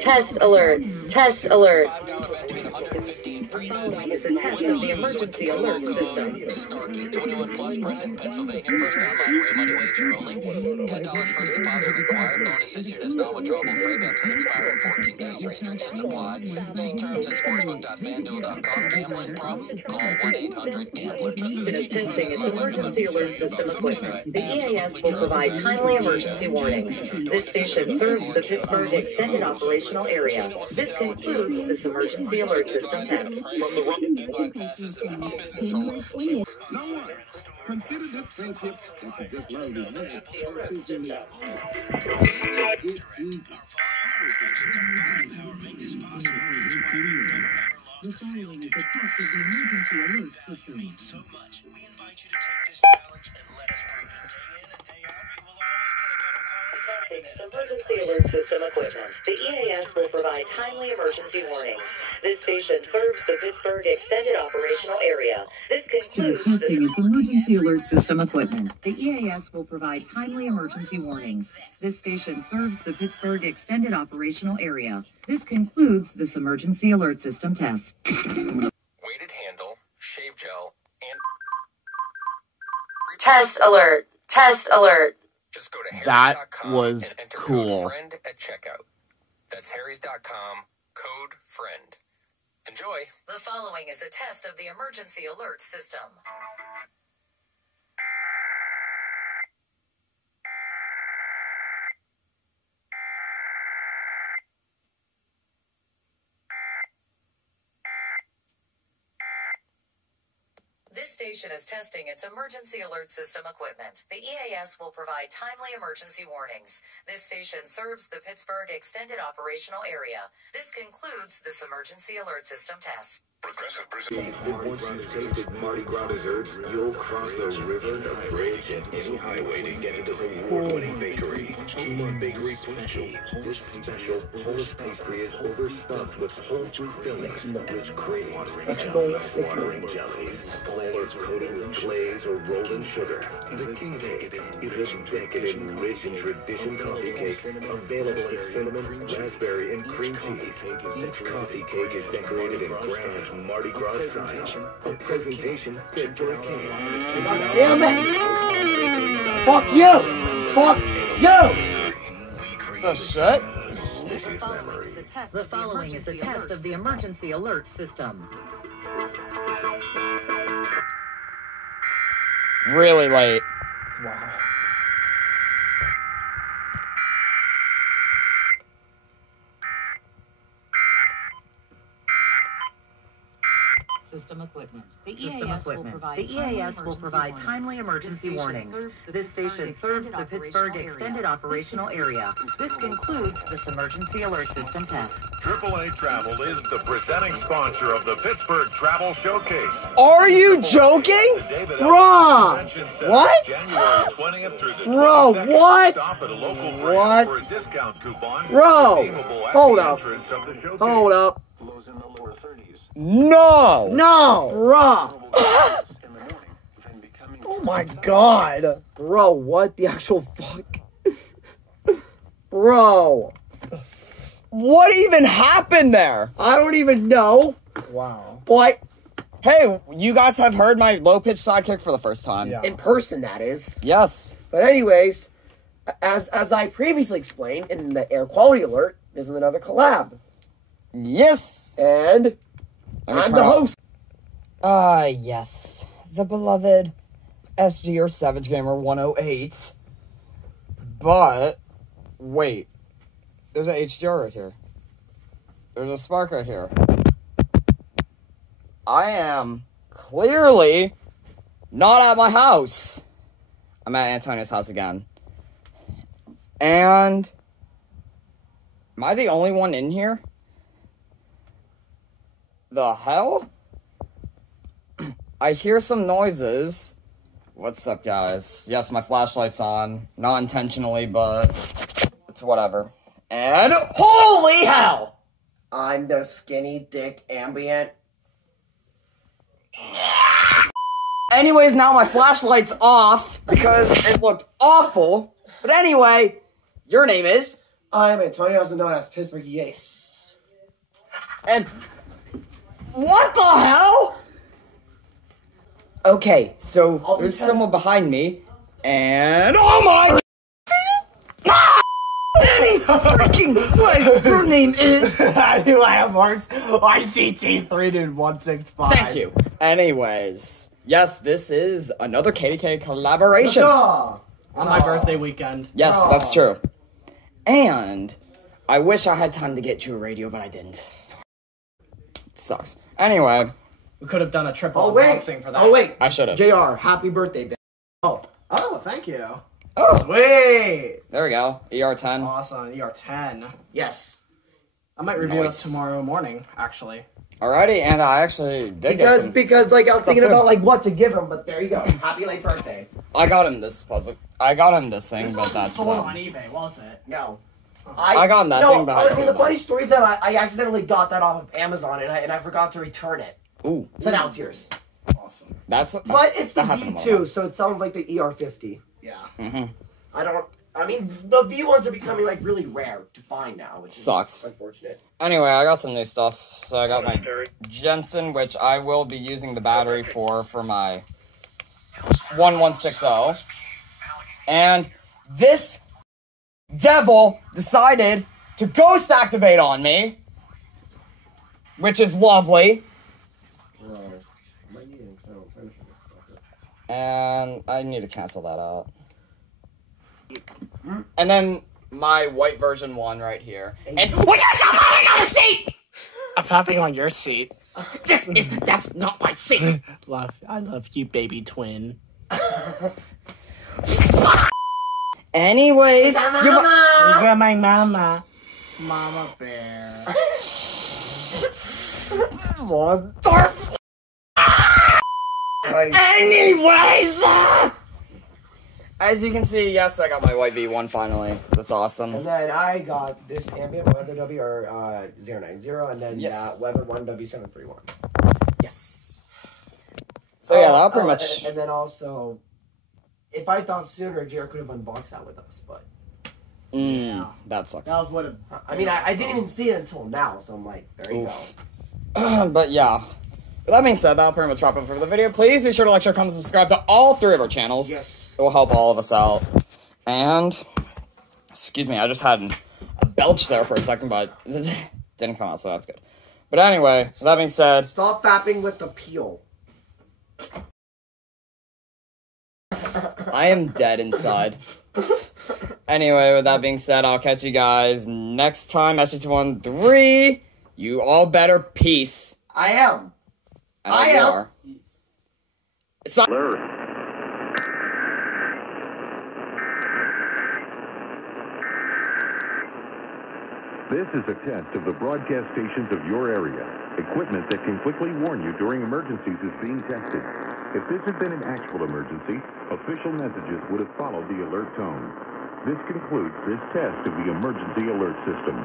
Test alert. Test alert. Following is a test of the emergency alert system. Starkey, 21 plus, present in Pennsylvania. First time buyer, real money wager only. $10 first deposit required. Bonus issued as non-withdrawable free bets that expire in 14 days. Restrictions apply. See terms at sportsbook.fanduel.com. Gambling problem? Call 1-800-GAMBLER. Station is testing its emergency alert system equipment. The EAS will provide timely emergency warnings. This station serves the Pittsburgh Extended Operational Area. This concludes this emergency alert system test. No one. Consider this friendship that you just learned in math. The following is a test of the emergency alert system. Means so much. We invite you to take this challenge and let us prove it. Day in and day out, you will always get a better quality. Emergency alert system equipment. The EAS will provide timely emergency warnings. This station serves the Pittsburgh Extended Operational Area. This concludes testing its emergency alert system equipment. The EAS will provide timely emergency warnings. This station serves the Pittsburgh Extended Operational Area. This concludes this emergency alert system test. Weighted handle, shave gel, and... Test alert. Test alert. Just go to That harrys.com was and enter cool. code FRIEND at checkout. That's harrys.com, code FRIEND. Enjoy. The following is a test of the emergency alert system. This station is testing its emergency alert system equipment. The EAS will provide timely emergency warnings. This station serves the Pittsburgh Extended Operational Area. This concludes this emergency alert system test. Once you've tasted Mardi Gras desserts, you'll cross the river, the bridge, and any highway to get to this award-winning bakery. Uma Bakery Special. This special Polish pastry is overstuffed with whole fruit fillings, rich cream, watering jellies, layers coated with glaze or rolled in sugar. The king cake is this decadent, rich, and tradition coffee cake, available in cinnamon, raspberry, and cream cheese. Each coffee cake is decorated in grand Mardi Gras style. A presentation fit for a king. Damn it! Fuck you! Fuck you! The shit? The following is a test of the emergency alert system. Really late. Wow. System equipment. The EAS will provide timely emergency warnings. This station serves the Pittsburgh Extended Operational Area. This concludes this emergency alert system test. AAA Travel is the presenting sponsor of the Pittsburgh Travel Showcase. Are you joking? Bro! What? Bro, what? What? Bro! Hold up. Hold up. No! No! Bro! Oh my god! Bro, what the actual fuck? Bro! What even happened there? I don't even know. Wow. But, hey, you guys have heard my low-pitched sidekick for the first time. Yeah. In person, that is. Yes. But anyways, as I previously explained in the air quality alert, this is another collab. Yes! And... I'm the host. Yes. The beloved SG or Savage Gamer 108. But, wait. There's an HDR right here. There's a spark right here. I am clearly not at my house. I'm at Antonio's house again. And, am I the only one in here? The hell? I hear some noises. What's up, guys? Yes, my flashlight's on. Not intentionally, but it's whatever. And holy hell! I'm the skinny dick ambient. Anyways, now my flashlight's off because it looked awful. But anyway, your name is? I'm Antonio, also known as Pittsburgh EAS. And what the hell? Okay, so there's someone behind me, and oh my! Any freaking way! Your name is? Who I am, Mars. ICT3dude165. Thank you. Anyways, yes, this is another KDKA collaboration. On my birthday weekend. Yes, that's true. And I wish I had time to get you a radio, but I didn't. It sucks. Anyway. We could have done a triple unboxing for that. Oh, wait. I should have. JR, happy birthday, Oh, thank you. Oh, sweet. There we go. ER10. Awesome. ER10. Yes. I might review it tomorrow morning, actually. Alrighty, and I actually did get some because like I was thinking too. about like what to give him, but there you go. Happy late birthday. I got him this puzzle. I got him this thing, but that's sold on eBay, was it? No. I got him that thing, but I mean, the funny story is that I accidentally got that off of Amazon and I forgot to return it. Ooh. So now it's yours. Awesome. But it's the V2, so it sounds like the ER50. Yeah. Mm-hmm. I mean, the V1s are becoming like really rare to find now, which sucks. Is unfortunate. Anyway, I got some new stuff. So I got my Jensen, which I will be using the battery for my 1160. And this devil decided to ghost activate on me, which is lovely. And I need to cancel that out. And then my white version 1 right here. And would you stop hopping on the seat? I'm hopping on your seat. That's not my seat. I love you, baby twin. Anyways, Is that my mama? Mama bear. Mother. Anyways, as you can see, yes, I got my white V1 finally. That's awesome. And then I got this ambient weather WR090, and then that weather 1 W731. Yes. So yeah, that'll pretty much. And then also, if I thought sooner, JR could have unboxed that with us, but. That sucks. That would have. I mean, I didn't even see it until now, so I'm like, there you go. But yeah. With that being said, that'll pretty much wrap up for the video. Please be sure to like, share, comment, subscribe to all 3 of our channels. Yes. It will help all of us out. And, excuse me, I just had a belch there for a second, but it didn't come out, so that's good. But anyway, with that being said... Stop fapping with the peel. I am dead inside. Anyway, with that being said, I'll catch you guys next time. SG213, you all better peace. I am. And I am. Alert. This is a test of the broadcast stations of your area. Equipment that can quickly warn you during emergencies is being tested. If this had been an actual emergency, official messages would have followed the alert tone. This concludes this test of the emergency alert system.